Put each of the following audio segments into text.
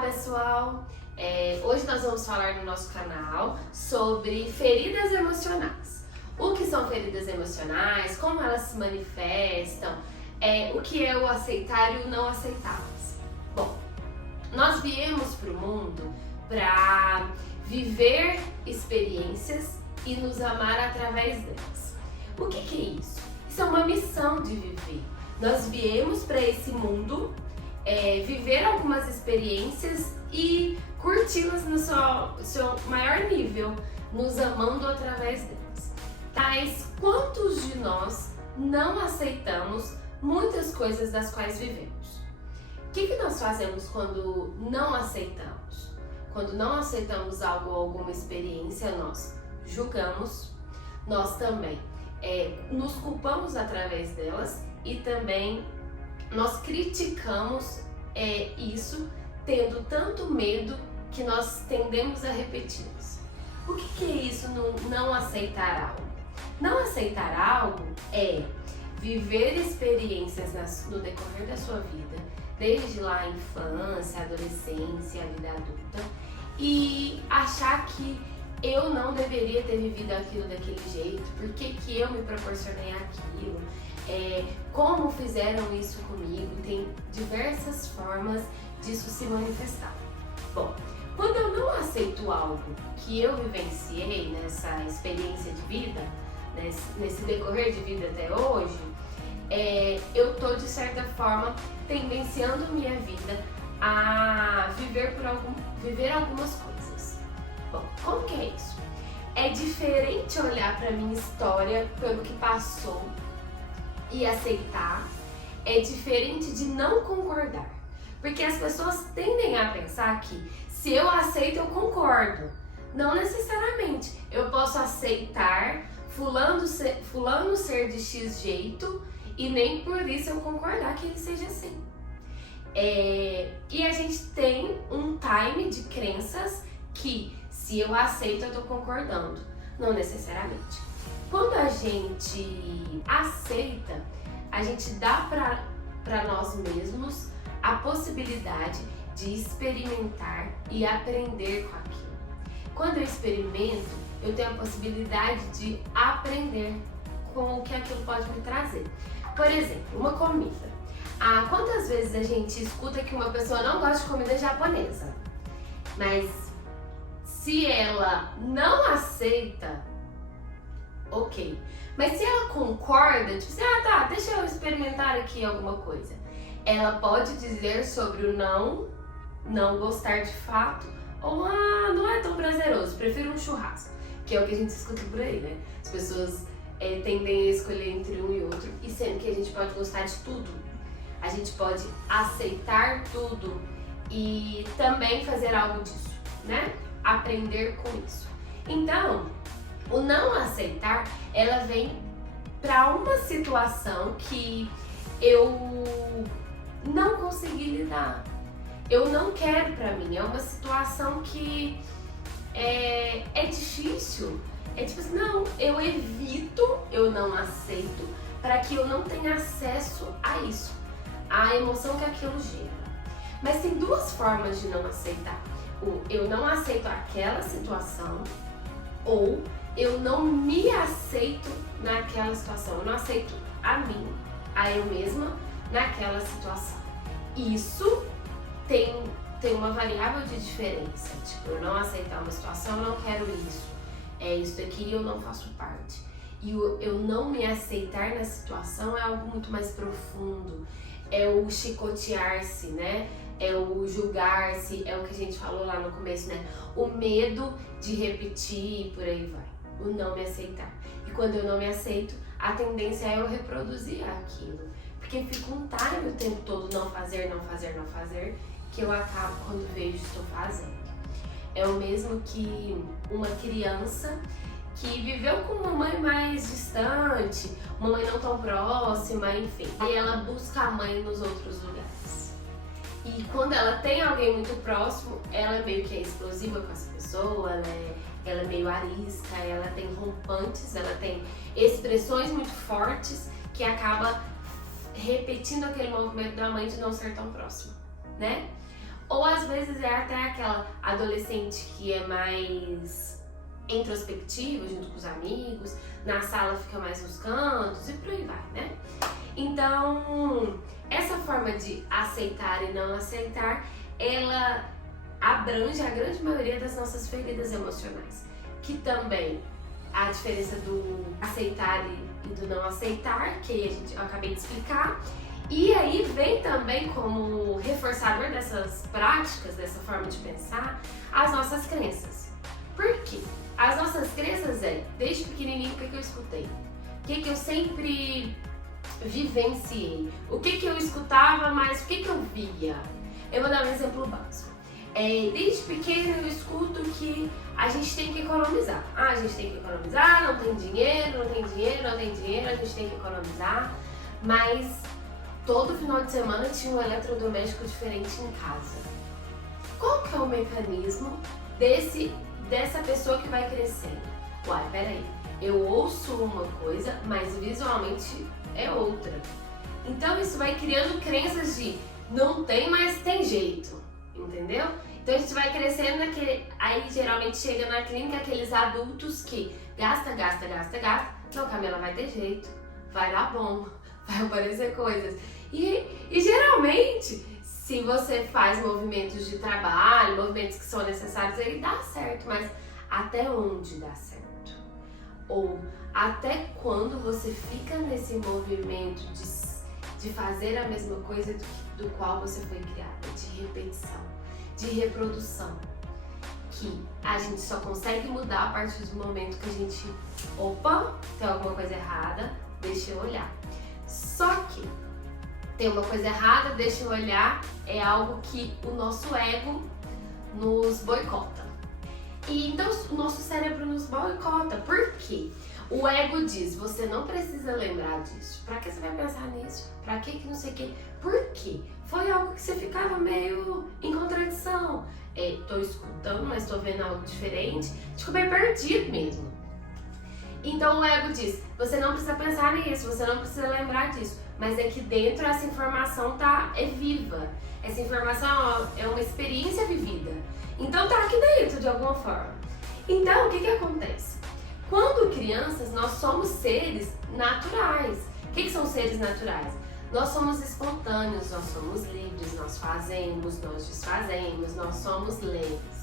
Olá pessoal, hoje nós vamos falar no nosso canal sobre feridas emocionais. O que são feridas emocionais, como elas se manifestam, o que é o aceitar e o não aceitá-las. Bom, nós viemos para o mundo para viver experiências e nos amar através delas. O que é isso? Isso é uma missão de viver. Nós viemos para esse mundo viver algumas experiências e curti-las no seu maior nível, nos amando através delas. Mas quantos de nós não aceitamos muitas coisas das quais vivemos? O que nós fazemos quando não aceitamos? Quando não aceitamos algo ou alguma experiência, nós julgamos, nós também nos culpamos através delas e também nós criticamos isso, tendo tanto medo que nós tendemos a repeti-las. O que é isso no não aceitar algo? Não aceitar algo é viver experiências no decorrer da sua vida, desde lá a infância, a adolescência, a vida adulta, e achar que eu não deveria ter vivido aquilo daquele jeito, por que eu me proporcionei aquilo, como fizeram isso comigo. Tem diversas formas disso se manifestar. Bom, quando eu não aceito algo que eu vivenciei nessa experiência de vida, nesse decorrer de vida até hoje, eu tô de certa forma tendenciando minha vida a viver algumas coisas. Bom, como que é isso? É diferente olhar para minha história, pelo que passou, e aceitar. É diferente de não concordar, porque as pessoas tendem a pensar que se eu aceito eu concordo. Não necessariamente. Eu posso aceitar fulano ser de X jeito e nem por isso eu concordar que ele seja assim. E a gente tem um time de crenças que se eu aceito eu tô concordando. Não necessariamente. Quando a gente aceita, a gente dá para nós mesmos a possibilidade de experimentar e aprender com aquilo. Quando eu experimento, eu tenho a possibilidade de aprender com o que aquilo pode me trazer. Por exemplo, uma comida. Quantas vezes a gente escuta que uma pessoa não gosta de comida japonesa, mas se ela não aceita, ok. Mas se ela concorda, tipo assim, tá, deixa eu experimentar aqui alguma coisa. Ela pode dizer sobre o não gostar de fato, ou não é tão prazeroso, prefiro um churrasco, que é o que a gente escuta por aí, né? As pessoas tendem a escolher entre um e outro, e sendo que a gente pode gostar de tudo, a gente pode aceitar tudo e também fazer algo disso, né? Aprender com isso. Então, o não aceitar, ela vem para uma situação que eu não consegui lidar. Eu não quero para mim. É uma situação que é difícil. É tipo assim, não, eu evito, eu não aceito, para que eu não tenha acesso a isso, a emoção que aquilo gera. Mas tem duas formas de não aceitar. Eu não aceito aquela situação, ou eu não me aceito naquela situação. Eu não aceito a mim, a eu mesma, naquela situação. Isso tem uma variável de diferença. Tipo, eu não aceitar uma situação, eu não quero isso. Isso daqui eu não faço parte. E eu não me aceitar na situação é algo muito mais profundo. É o chicotear-se, né? É o julgar-se, é o que a gente falou lá no começo, né? O medo de repetir e por aí vai. O não me aceitar. E quando eu não me aceito, a tendência é eu reproduzir aquilo. Porque fica um time o tempo todo não fazer, que eu acabo, quando vejo, estou fazendo. É o mesmo que uma criança que viveu com uma mãe mais distante, uma mãe não tão próxima, enfim. E ela busca a mãe nos outros lugares. E quando ela tem alguém muito próximo, ela meio que é explosiva com essa pessoa, ela é meio arisca, ela tem rompantes, ela tem expressões muito fortes que acaba repetindo aquele movimento da mãe de não ser tão próxima, né? Ou às vezes é até aquela adolescente que é mais introspectiva junto com os amigos, na sala fica mais nos cantos e por aí vai, né? Então, essa forma de aceitar e não aceitar, ela abrange a grande maioria das nossas feridas emocionais, que também a diferença do aceitar e do não aceitar, que eu acabei de explicar. E aí vem também como reforçador dessas práticas, dessa forma de pensar, as nossas crenças. Por quê? As nossas crenças desde pequenininho, o que eu escutei? O que eu sempre vivenciei? O que eu escutava, mas o que eu via? Eu vou dar um exemplo básico. Desde pequeno eu escuto que a gente tem que economizar. A gente tem que economizar, não tem dinheiro, não tem dinheiro, não tem dinheiro, a gente tem que economizar. Mas todo final de semana tinha um eletrodoméstico diferente em casa. Qual que é o mecanismo dessa pessoa que vai crescendo? Uai, peraí, eu ouço uma coisa, mas visualmente é outra. Então isso vai criando crenças de não tem, mas tem jeito, entendeu? Então a gente vai crescendo aí geralmente chega na clínica aqueles adultos que gasta. Não, Camila, vai ter jeito, vai dar bom, vai aparecer coisas. E geralmente, se você faz movimentos de trabalho, movimentos que são necessários, aí dá certo, mas até onde dá certo? Ou até quando você fica nesse movimento de fazer a mesma coisa do qual você foi criada, de repetição, de reprodução, que a gente só consegue mudar a partir do momento que a gente, opa, tem alguma coisa errada, deixa eu olhar. Só que tem uma coisa errada, deixa eu olhar, é algo que o nosso ego nos boicota. E então o nosso cérebro nos boicota. Por quê? O ego diz, você não precisa lembrar disso. Pra que você vai pensar nisso? Pra que não sei o quê? Por quê? Foi algo que você ficava meio em contradição. Tô escutando, mas tô vendo algo diferente. Ficou bem perdido mesmo. Então o ego diz, você não precisa pensar nisso, você não precisa lembrar disso. Mas é que dentro essa informação é viva. Essa informação é uma experiência vivida. Então tá aqui dentro de alguma forma. Então o que acontece? Quando crianças, nós somos seres naturais. O que são seres naturais? Nós somos espontâneos, nós somos livres, nós fazemos, nós desfazemos, nós somos leves.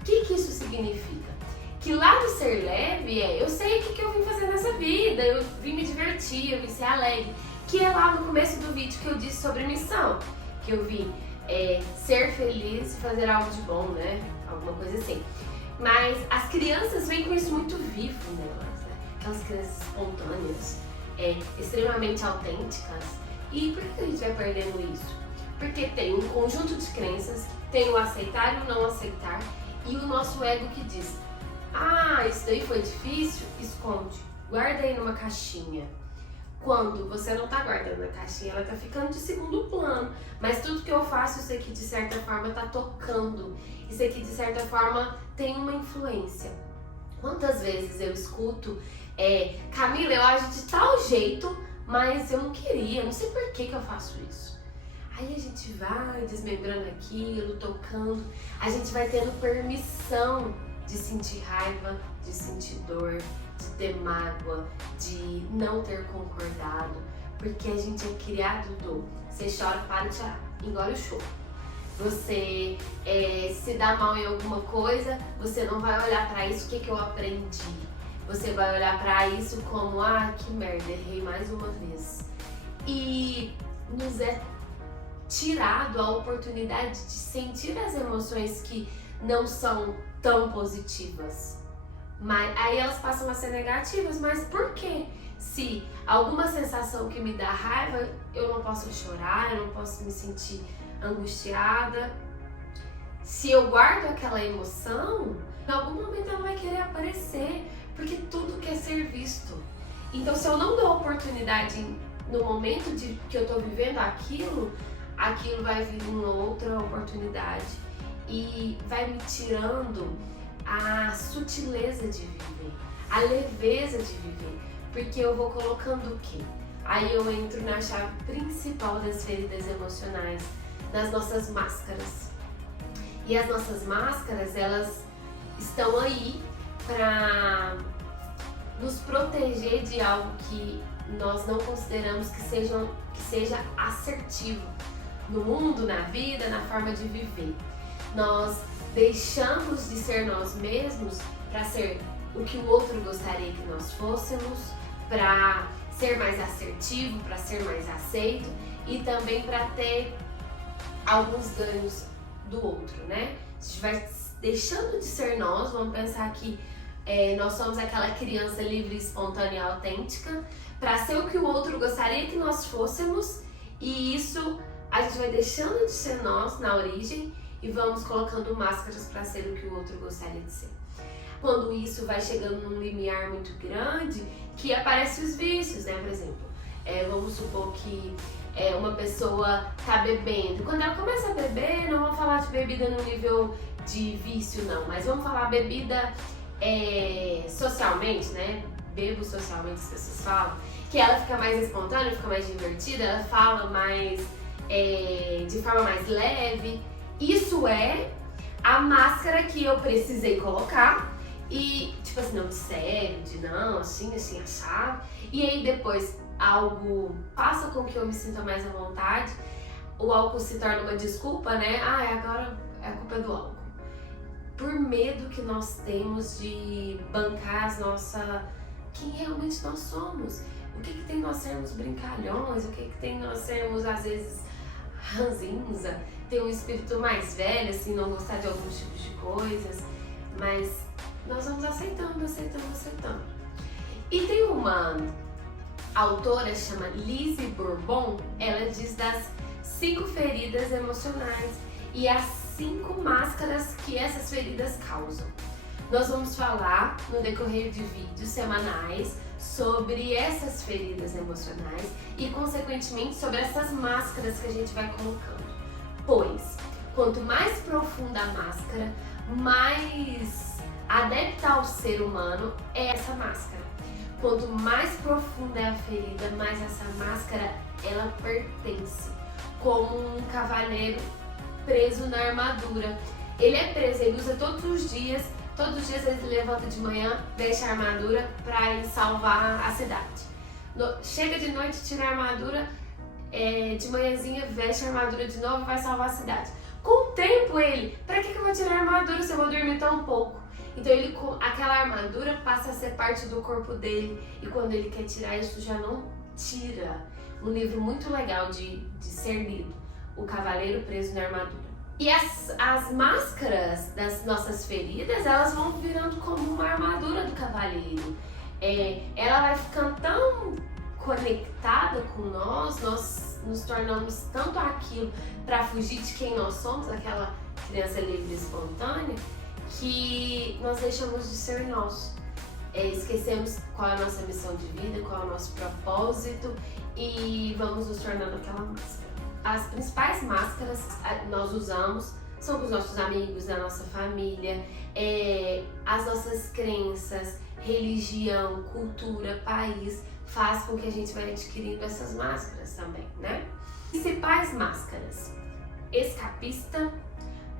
O que isso significa? Que lá no ser leve eu sei o que eu vim fazer nessa vida, eu vim me divertir, eu vim ser alegre. Que é lá no começo do vídeo que eu disse sobre missão, que eu vim ser feliz e fazer algo de bom, né? Alguma coisa assim. Mas as crianças vêm com isso muito vivo nelas, né? Aquelas crianças espontâneas, extremamente autênticas. E por que a gente vai perdendo isso? Porque tem um conjunto de crenças, tem o aceitar e o não aceitar, e o nosso ego que diz, isso daí foi difícil, esconde, guarda aí numa caixinha. Quando você não tá guardando na caixinha, ela tá ficando de segundo plano. Mas tudo que eu faço, isso aqui de certa forma tá tocando. Isso aqui de certa forma tem uma influência. Quantas vezes eu escuto, Camila, eu ajo de tal jeito, mas eu não queria, não sei por que eu faço isso. Aí a gente vai desmembrando aquilo, tocando, a gente vai tendo permissão de sentir raiva, de sentir dor, de ter mágoa, de não ter concordado, porque a gente é criado você chora, para de chorar, engole o choro. Você se dá mal em alguma coisa, você não vai olhar pra isso, o que eu aprendi? Você vai olhar pra isso como, que merda, errei mais uma vez. E nos é tirado a oportunidade de sentir as emoções que não são tão positivas. Mas aí elas passam a ser negativas, mas por quê? Se alguma sensação que me dá raiva, eu não posso chorar, eu não posso me sentir angustiada. Se eu guardo aquela emoção, em algum momento ela vai querer aparecer, porque tudo quer ser visto. Então se eu não dou oportunidade no momento que eu tô vivendo aquilo vai vir uma outra oportunidade e vai me tirando a sutileza de viver, a leveza de viver, porque eu vou colocando o quê? Aí eu entro na chave principal das feridas emocionais, nas nossas máscaras. E as nossas máscaras, elas estão aí para nos proteger de algo que nós não consideramos que seja assertivo no mundo, na vida, na forma de viver. Nós deixamos de ser nós mesmos para ser o que o outro gostaria que nós fôssemos, para ser mais assertivo, para ser mais aceito e também para ter alguns ganhos do outro, né? A gente vai deixando de ser nós, vamos pensar que nós somos aquela criança livre, espontânea e autêntica para ser o que o outro gostaria que nós fôssemos, e isso a gente vai deixando de ser nós na origem e vamos colocando máscaras para ser o que o outro gostaria de ser. Quando isso vai chegando num limiar muito grande, que aparecem os vícios, né? Por exemplo, vamos supor que uma pessoa tá bebendo. Quando ela começa a beber, não vamos falar de bebida no nível de vício, não, mas vamos falar bebida socialmente, né? Bebo socialmente, as pessoas falam, que ela fica mais espontânea, fica mais divertida, ela fala mais de forma mais leve. Isso é a máscara que eu precisei colocar e, tipo assim, não, de sério, de não, assim, assado. E aí depois algo passa com que eu me sinta mais à vontade, o álcool se torna uma desculpa, né? Agora a culpa é do álcool. Por medo que nós temos de bancar quem realmente nós somos. O que tem nós sermos brincalhões, o que tem nós sermos, às vezes, ranzinza, ter um espírito mais velho, assim, não gostar de alguns tipos de coisas, mas nós vamos aceitando. E tem uma autora, chama Lizzie Bourbon, ela diz das 5 feridas emocionais e as 5 máscaras que essas feridas causam. Nós vamos falar no decorrer de vídeos semanais sobre essas feridas emocionais e, consequentemente, sobre essas máscaras que a gente vai colocando. Pois, quanto mais profunda a máscara, mais adepta ao ser humano é essa máscara. Quanto mais profunda é a ferida, mais essa máscara ela pertence. Como um cavaleiro preso na armadura. Ele é preso, ele usa todos os dias ele levanta de manhã, deixa a armadura para ir salvar a cidade. Chega de noite, tira a armadura, de manhãzinha veste a armadura de novo e vai salvar a cidade. Com o tempo pra que eu vou tirar a armadura se eu vou dormir tão pouco? Então aquela armadura passa a ser parte do corpo dele e quando ele quer tirar isso já não tira. Um livro muito legal de ser lido, O Cavaleiro Preso na Armadura. E as máscaras das nossas feridas, elas vão virando como uma armadura do cavaleiro. Ela vai ficando tão conectada com nós nos tornamos tanto aquilo para fugir de quem nós somos, aquela criança livre e espontânea, que nós deixamos de ser nós. Esquecemos qual é a nossa missão de vida, qual é o nosso propósito e vamos nos tornando aquela máscara. As principais máscaras que nós usamos são com os nossos amigos, da nossa família, as nossas crenças, religião, cultura, país, faz com que a gente vai adquirindo essas máscaras também, né? Principais máscaras: escapista,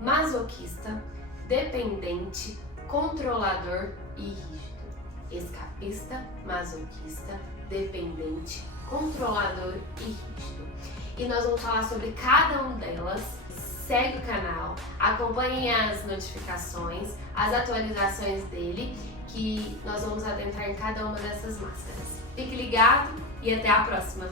masoquista, dependente, controlador e rígido. Escapista, masoquista, dependente, controlador e rígido. E nós vamos falar sobre cada uma delas. Segue o canal, acompanhem as notificações, as atualizações dele, que nós vamos adentrar em cada uma dessas máscaras. Fique ligado e até a próxima!